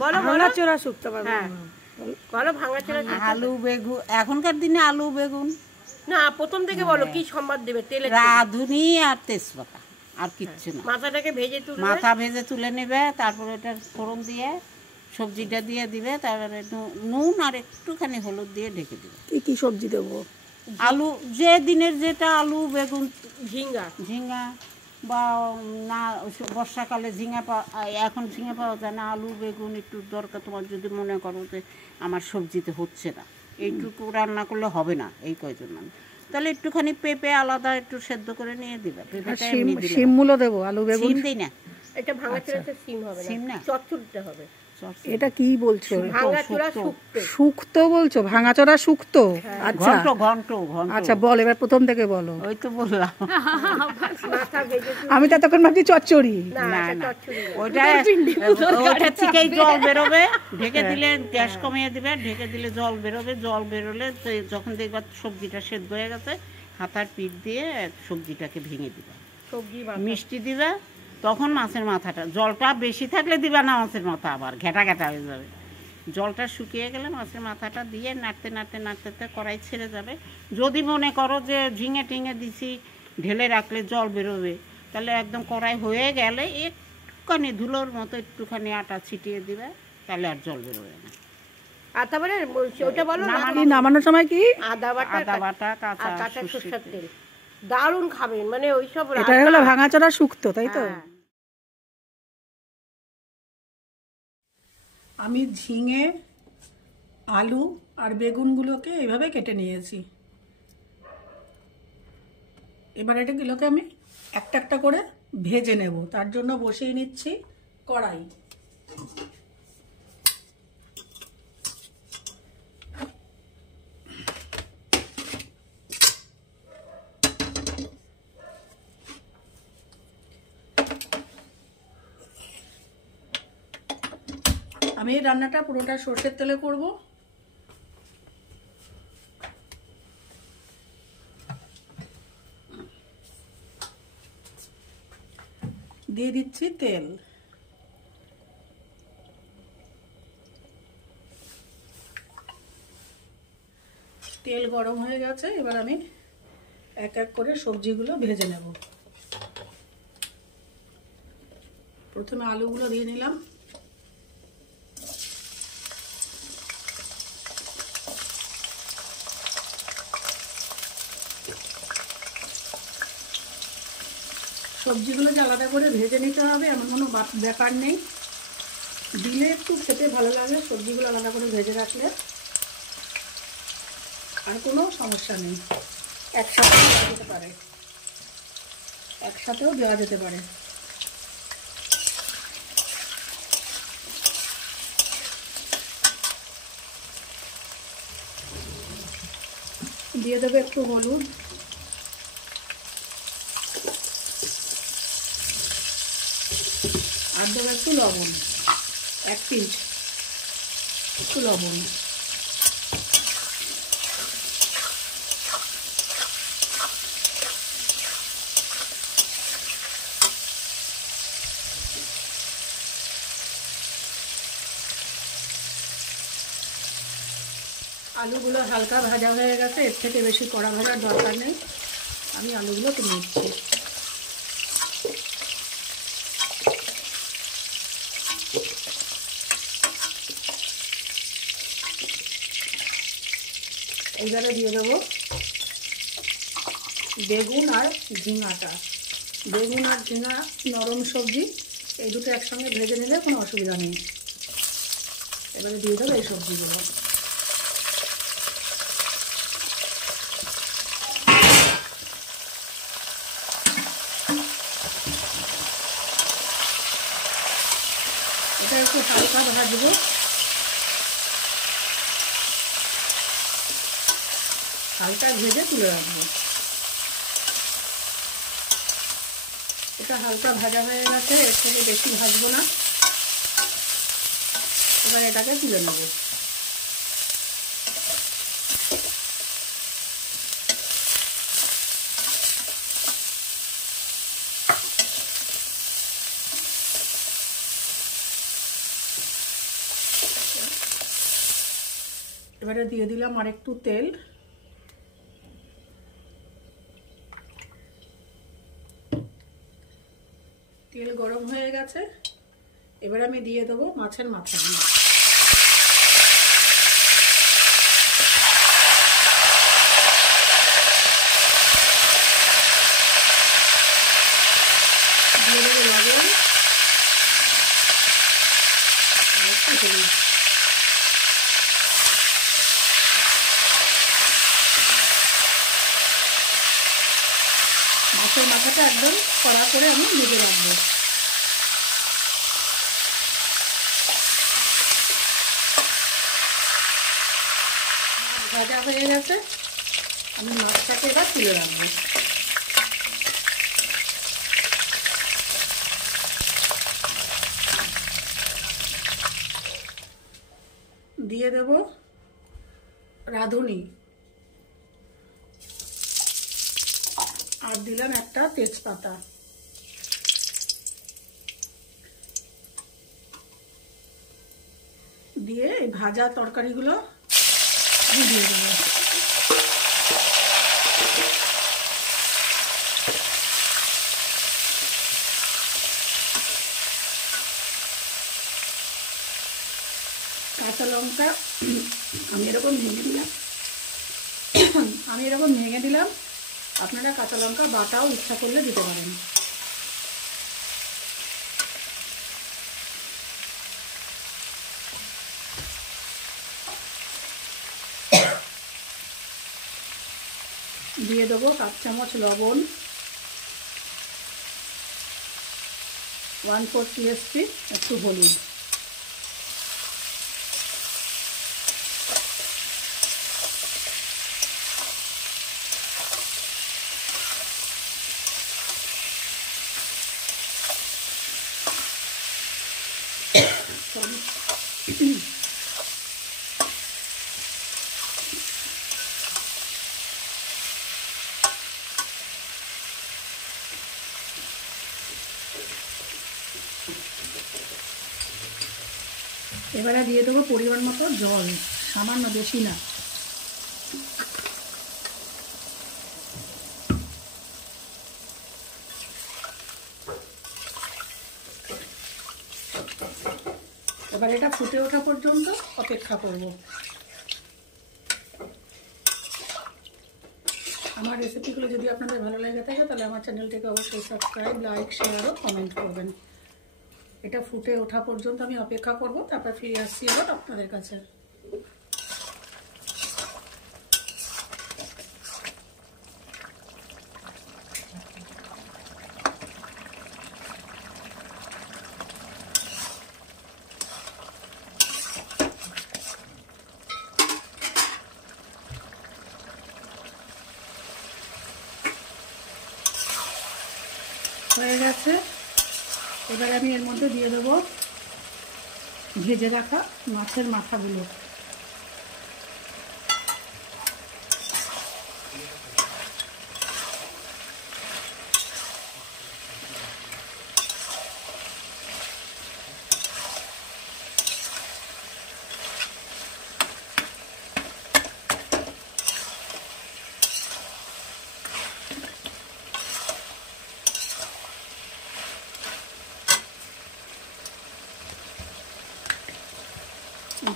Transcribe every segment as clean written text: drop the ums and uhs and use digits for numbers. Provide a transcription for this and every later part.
বলো ভাঙাচোরা শুক্তো পারবো। হ্যাঁ বলো ভাঙাচোরা। আলু বেগুন, এখনকার দিনে আলু বেগুন না প্রথম থেকে বলো কি সম্বাদ দেবে। তেলে রাঁধুনি আর তেজপাতা, আর কিচ্ছু না। মাথাটাকে ভেজে তুলবে, মাথা ভেজে তুলে নেবে, তারপরে এটা ফোড়ন দিয়ে সবজিটা দিয়ে দিবে, তারপরে নুন আর একটুখানি হলুদ দিয়ে ঢেকে দিবে। কি কি সবজি দেবো? আলু, যে দিনের যেটা, আলু বেগুন, ঝিঙ্গা বা না বর্ষাকালে ঝিঙা এখন ঝিঙা পাওয়া যায় না, আলু বেগুন একটু দরকার তোমার, যদি মনে করো যে আমার সবজিতে হচ্ছে না, এইটুকু রান্না করলে হবে না এই কয়জন মানুষ, তাহলে একটুখানি পেঁপে আলাদা একটু সেদ্ধ করে নিয়ে দিবে। শিম মূলো দেবো, আলু বেগুন সিম দিই না। এটা ভাঙাচোরাতে সিম হবে না, সিম না, চচ্চড়িতে হবে। এটা কি বলছো? ভাঙাচোরা শুক্তো। শুক্তো বলছো? ভাঙাচোরা শুক্তো? আচ্ছা ঘন্ট ঘন্ট ঘন্ট। আচ্ছা বল, এবার প্রথম থেকে বলো। ওই তো বললাম। মাথা ভেজে আমি তো তখন ভাবছি চচ্চড়ি। না না এটা না, চচ্চড়ি না। ওইটা থেকেই জল বেরোবে, ঢেকে দিলে গ্যাস কমিয়ে দিবে, ঢেকে দিলে জল বেরোবে, জল বেরোলে যখন দেখবা সবজিটা সেদ্ধ হয়ে গেছে, হাতার পিঠ দিয়ে সবজিটাকে ভেঙে দিবে, সবজি মিষ্টি দিবে, তখন মাছের মাথাটা, জলটা বেশি থাকলে দিবা না, মাছের মাথা আবার ঘেটা ঘেটা হয়ে যাবে। জলটা শুকিয়ে গেলে মাছের মাথাটা দিয়ে নাড়তে নাড়তে নাড়তে কড়াই ছেড়ে যাবে। যদি মনে করো যে ঝিঙে টিঙে দিছি, ঢেলে রাখলে জল বেরোবে, তাহলে একদম কড়াই হয়ে গেলে একটুখানি ধুলোর মতো একটুখানি আটা ছিটিয়ে দিবে, তাহলে আর জল বেরোবে না। আর তারপরে ওটা বলো নামানোর সময় কি? আদা বাটা কাঁচা সরষের তেল। দারুণ খাবেন, মানে ওইসব। এটা হলো ভাঙাচোরা শুক্তো, তাই তো? আমি ঝিঙে, আলু আর বেগুনগুলোকে এইভাবে কেটে নিয়েছি। এবার এটাগুলোকে আমি একটা একটা করে ভেজে নেব, তার জন্য বসিয়ে নিচ্ছি কড়াই। আমি এই রান্নাটা পুরোটা সর্ষের তেলে করব। দিয়ে দিচ্ছি তেল। তেল গরম হয়ে গেছে, এবার আমি এক এক করে সবজিগুলো ভেজে নেব। প্রথমে আলুগুলো দিয়ে নিলাম, সবজিগুলো আলাদা করে ভেজে নিতে হবে, এমন কোনো ব্যাপার নেই, দিলে একটু খেতে ভালো লাগে সবজিগুলো আলাদা করে ভেজে রাখলে, আর কোনো সমস্যা নেই। একসাথেও দেওয়া যেতে পারে, একসাথেও দেওয়া যেতে পারে। দিয়ে দেবো একটু হলুদ, আর দেবো একটু লবণ, 1 পিঞ্চ একটু লবণ। আলুগুলো হালকা ভাজা হয়ে গেছে, এর থেকে বেশি কড়া ভাজার দরকার নেই। আমি আলুগুলো তুলে নিচ্ছি। এইবারে দিয়ে দেবো বেগুন আর ঝিঙাটা। বেগুন আর ঝিঙা নরম সবজি, এই দুটো একসঙ্গে ভেজে নিলে কোনো অসুবিধা নেই। এবারে দিয়ে দেবো এই সবজিগুলো। এটা একটু হালকা ভাজবো, হালকা ভেজে তুলে রাখবো। এটা হালকা ভাজা হয়ে গেছে, এর থেকে বেশি ভাজবো না। এবার এটাকে তুলে নেব। এবারে দিয়ে দিলাম আর একটু তেল। তেল গরম হয়ে গেছে, এবার আমি দিয়ে দেবো মাছের মাথাগুলো। দিয়ে দেবো লবণ আর একটু হলুদ। মাছের মাথাটা একদম কড়া করে আমি ভেজে রাখবো। ভাজা হয়ে গেছে, আমি মাছটাকে এবার তুলে রাখবো। দিয়ে দেব রাঁধুনি আর দিলাম একটা তেজপাতা। দিয়ে এই ভাজা তরকারিগুলো আমি দিয়ে দেবো। কাঁচা লঙ্কা আমি এরকম ভেঙে দিলাম, আপনারা কাঁচা লঙ্কা বাটাও ইচ্ছা করলে দিতে পারেন। দিয়ে দেবো 1 চামচ লবণ, 1/4 টিস্পুন একটু হলুদ। এবারে দিয়ে দেবো পরিমাণ মতো জল, সামান্য, বেশি না। এবার এটা ফুটে ওঠা পর্যন্ত অপেক্ষা করব। আমার রেসিপিগুলো যদি আপনাদের ভালো লেগে থাকে তাহলে আমার চ্যানেলটিকে অবশ্যই সাবস্ক্রাইব, লাইক, শেয়ার ও কমেন্ট করবেন। এটা ফুটে ওঠা পর্যন্ত আমি অপেক্ষা করব, তারপর ফিরে আসছি আবার আপনাদের কাছে। হয়ে গেছে, এবার আমি এর মধ্যে দিয়ে দেবো ভেজে রাখা মাছের মাথাগুলো।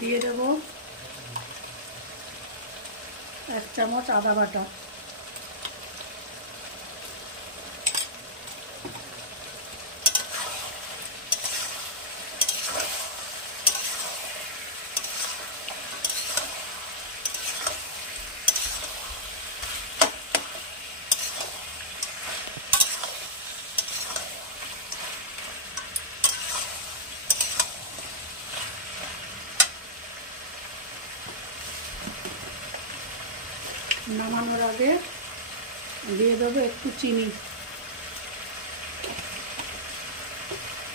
দিয়ে দেবো 1 চামচ আদা বাটা, নামানোর আগে দিয়ে দেবো একটু চিনি।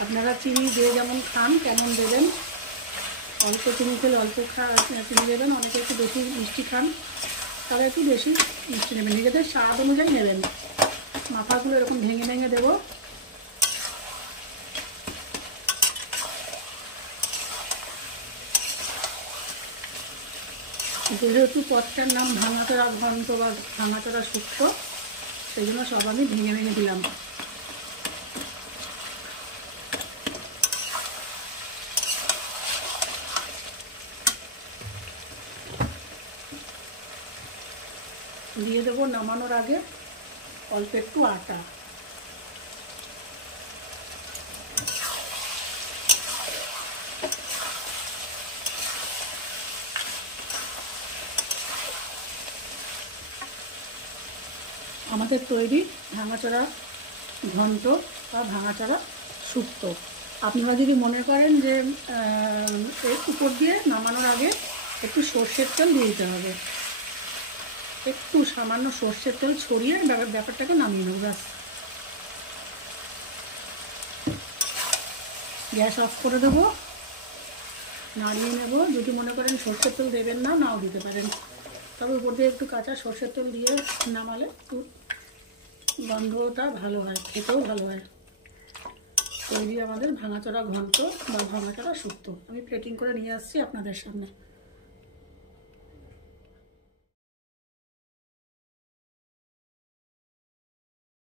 আপনারা চিনি দিয়ে যেমন খান কেমন দেবেন, অল্প চিনি খেলে অল্প চিনি দেবেন, অনেকে একটু বেশি মিষ্টি খান তাহলে একটু বেশি মিষ্টি নেবেন, নিজেদের স্বাদ অনুযায়ী নেবেন। মাথাগুলো এরকম ভেঙে ভেঙে দেবো। যেহেতু পদটার নাম ভাঙাচোরা ঘন্ট বা ভাঙাচোরা শুক্তো, সেই জন্য সব আমি ভেঙে ভেঙে দিলাম। দিয়ে দেবো নামানোর আগে অল্প একটু আটা। আমাদের তৈরি ভাঙাচোরা ঘন্ট বা ভাঙাচোরা শুক্তো। আপনারা যদি মনে করেন যে এর উপর দিয়ে নামানোর আগে একটু সর্ষের তেল দিয়ে দিতে হবে, একটু সামান্য সর্ষের তেল ছড়িয়ে ব্যাপারটাকে নামিয়ে নেব, ব্যাস। গ্যাস অফ করে দেবো, নাড়িয়ে নেব। যদি মনে করেন সর্ষের তেল দেবেন না, নাও দিতে পারেন, তবে উপর দিয়ে একটু কাঁচা সর্ষের তেল দিয়ে নামালে একটু গন্ধটা ভালো হয়, খেতেও ভালো হয়। তৈরি আমাদের ভাঙাচোরা ঘন্ট বা ভাঙাচোরা শুক্তো। আমি প্লেটিং করে নিয়ে আসছি আপনাদের সামনে।